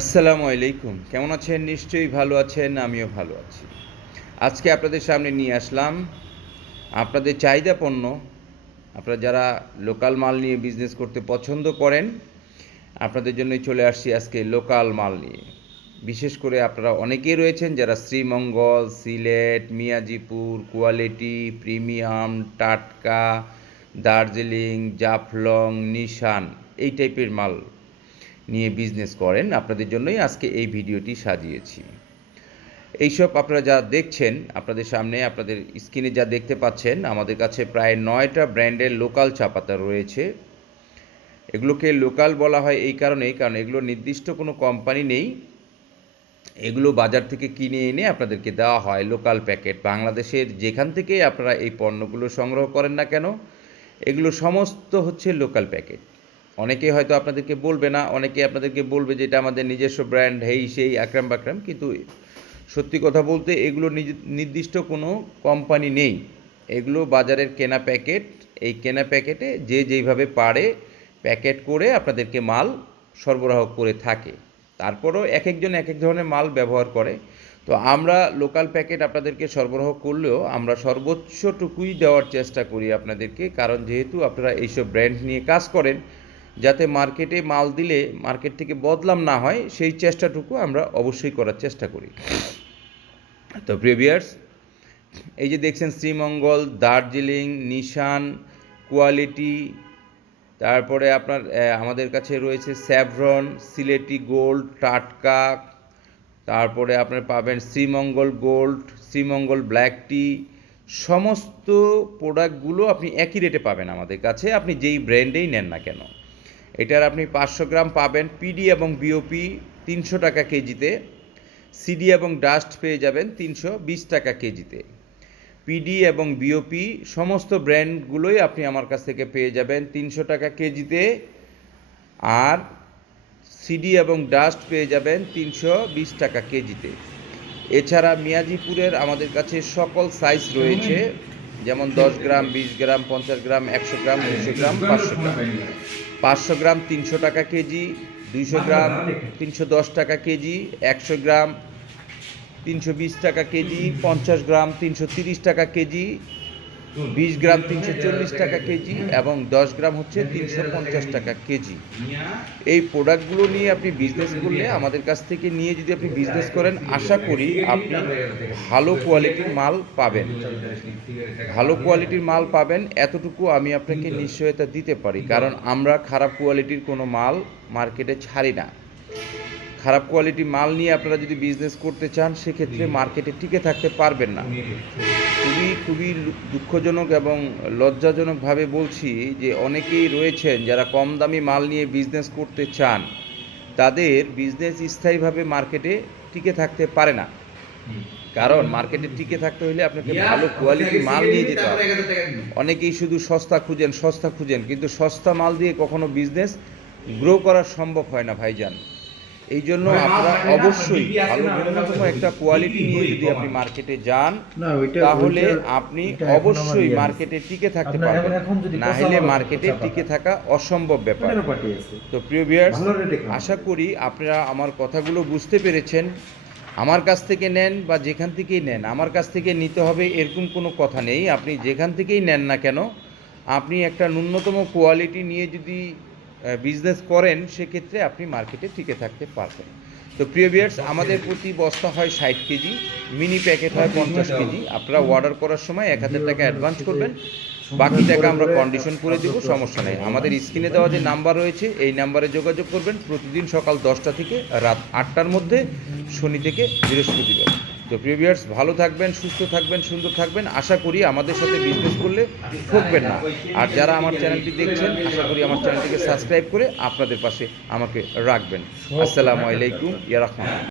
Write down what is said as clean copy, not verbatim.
আসসালামু আলাইকুম। কেমন আছেন? নিশ্চয়ই ভালো আছেন, আমিও ভালো আছি। আজকে আপনাদের সামনে নিয়ে আসলাম আপনাদের চাহিদা পণ্য। আপনারা যারা লোকাল মাল নিয়ে বিজনেস করতে পছন্দ করেন, আপনাদের জন্যই চলে আসছি আজকে লোকাল মাল নিয়ে। বিশেষ করে আপনারা অনেকেই রয়েছেন যারা শ্রীমঙ্গল, সিলেট, মিয়াজিপুর, কোয়ালিটি, প্রিমিয়াম, টাটকা, দার্জিলিং, জাফলং, নিশান এই টাইপের মাল নিয়ে বিজনেস করেন। আপনাদের জন্যই আজকে এই ভিডিওটি সাজিয়েছি। এইসব আপনারা যা দেখছেন আপনাদের সামনে, আপনাদের স্ক্রিনে যা দেখতে পাচ্ছেন, আমাদের কাছে প্রায় 9টা ব্র্যান্ডের লোকাল চা পাতা রয়েছে। এগুলোকে লোকাল বলা হয় এই কারণেই, কারণ এগুলো নির্দিষ্ট কোনো কোম্পানি নেই। এগুলো বাজার থেকে কিনে এনে আপনাদেরকে দেওয়া হয় লোকাল প্যাকেট। বাংলাদেশের যেখান থেকেই আপনারা এই পণ্যগুলো সংগ্রহ করেন না কেন, এগুলো সমস্ত হচ্ছে লোকাল প্যাকেট। অনেকে হয়তো আপনাদেরকে বলবে না, অনেকে আপনাদেরকে বলবে যে এটা আমাদের নিজস্ব ব্র্যান্ড, হেই সেই আকরাম বাকরাম, কিন্তু সত্যি কথা বলতে এগুলো নির্দিষ্ট কোনো কোম্পানি নেই। এগুলো বাজারের কেনা প্যাকেট। এই কেনা প্যাকেটে যে যেইভাবে পারে প্যাকেট করে আপনাদেরকে মাল সরবরাহ করে থাকে। তারপরও এক একজন এক এক ধরনের মাল ব্যবহার করে। তো আমরা লোকাল প্যাকেট আপনাদেরকে সরবরাহ করলেও আমরা সর্বোচ্চটুকুই দেওয়ার চেষ্টা করি আপনাদেরকে, কারণ যেহেতু আপনারা এইসব ব্র্যান্ড নিয়ে কাজ করেন, যাতে মার্কেটে মাল দিলে মার্কেট থেকে বদনাম না হয় সেই চেষ্টাটুকু আমরা অবশ্যই করার চেষ্টা করি। তো প্রিভিয়ার্স, এই যে দেখছেন শ্রীমঙ্গল, দার্জিলিং, নিশান, কোয়ালিটি, তারপরে আপনার আমাদের কাছে রয়েছে স্যাভরন, সিলেটি গোল্ড, টাটকা, তারপরে আপনার পাবেন শ্রীমঙ্গল গোল্ড, শ্রীমঙ্গল ব্ল্যাক টি। সমস্ত প্রোডাক্টগুলো আপনি একই রেটে পাবেন আমাদের কাছে, আপনি যেই ব্র্যান্ডেই নেন না কেন। এটার আপনি 500 গ্রাম পাবেন পিডি এবং বিওপি 300 টাকা কেজিতে। সিডি এবং ডাস্ট পেয়ে যাবেন 320 টাকা কেজিতে। পিডি এবং বিওপি সমস্ত ব্র্যান্ডগুলোই আপনি আমার কাছ থেকে পেয়ে যাবেন 300 টাকা কেজিতে। আর সিডি এবং ডাস্ট পেয়ে যাবেন 320 টাকা কেজিতে। এছাড়া মিয়াজিপুরের আমাদের কাছে সকল সাইজ রয়েছে, যেমন 10 গ্রাম, 20 গ্রাম, 50 গ্রাম, 100 গ্রাম, 200 গ্রাম, 500 গ্রাম। 500 গ্রাম 300 টাকা কেজি, 200 গ্রাম 310 টাকা কেজি, 100 গ্রাম 320 টাকা কেজি, 50 গ্রাম 330 টাকা কেজি, 20 গ্রাম 340 টাকা কেজি এবং 10 গ্রাম হচ্ছে 350 টাকা কেজি। এই প্রোডাক্টগুলো নিয়ে আপনি বিজনেস করলে, আমাদের কাছ থেকে নিয়ে যদি আপনি বিজনেস করেন, আশা করি আপনি ভালো কোয়ালিটির মাল পাবেন। ভালো কোয়ালিটির মাল পাবেন এতটুকু আমি আপনাকে নিশ্চয়তা দিতে পারি, কারণ আমরা খারাপ কোয়ালিটির কোনো মাল মার্কেটে ছাড়ি না। খারাপ কোয়ালিটির মাল নিয়ে আপনারা যদি বিজনেস করতে চান, সেক্ষেত্রে মার্কেটে টিকে থাকতে পারবেন না। খুবই দুঃখজনক এবং লজ্জাজনকভাবে বলছি যে অনেকেই রয়েছেন যারা কম দামি মাল নিয়ে বিজনেস করতে চান, তাদের বিজনেস স্থায়ীভাবে মার্কেটে টিকে থাকতে পারে না। কারণ মার্কেটে টিকে থাকতে হলে আপনাকে ভালো কোয়ালিটির মাল নিয়ে যেতে হবে। অনেকেই শুধু সস্তা খুঁজেন, কিন্তু সস্তা মাল দিয়ে কখনো বিজনেস গ্রো করা সম্ভব হয় না ভাইজান। এই জন্য আপনারা অবশ্যই ভালো ন্যূনতম একটা কোয়ালিটি নিয়ে যদি আপনি মার্কেটে যান, তাহলে আপনি অবশ্যই মার্কেটে টিকে থাকতে পারবেন, না হলে মার্কেটে টিকে থাকা অসম্ভব ব্যাপার। তো প্রিয় ভিউয়ার্স, আশা করি আপনারা আমার কথাগুলো বুঝতে পেরেছেন। আমার কাছ থেকে নেন বা যেখান থেকেই নেন, আমার কাছ থেকে নিতে হবে এরকম কোনো কথা নেই। আপনি যেখান থেকেই নেন না কেন, আপনি একটা ন্যূনতম কোয়ালিটি নিয়ে যদি বিজনেস করেন, সেক্ষেত্রে আপনি মার্কেটে টিকে থাকতে পারবেন। তো প্রিয় ভিউয়ার্স, আমাদের প্রতি বস্তা হয় 60 কেজি, মিনি প্যাকেট হয় 50 কেজি। আপনারা অর্ডার করার সময় 1000 টাকা অ্যাডভান্স করবেন, বাকি টাকা আমরা কন্ডিশন করে দেবো, সমস্যা নেই। আমাদের স্ক্রিনে দেওয়া যে নাম্বার রয়েছে এই নাম্বারে যোগাযোগ করবেন প্রতিদিন সকাল 10টা থেকে রাত 8টার মধ্যে, শনি থেকে বৃহস্পতিবার। তো প্রিয় ভিউয়ার্স, ভালো থাকবেন, সুস্থ থাকবেন, সুন্দর থাকবেন। আশা করি আমাদের সাথে বিজনেস করলে ঠকবেন না। আর যারা আমার চ্যানেলটি দেখছেন, আশা করি আমার চ্যানেলটিকে সাবস্ক্রাইব করে আপনাদের পাশে আমাকে রাখবেন। আসসালামু আলাইকুম ইয়া রাহমাতুল্লাহ।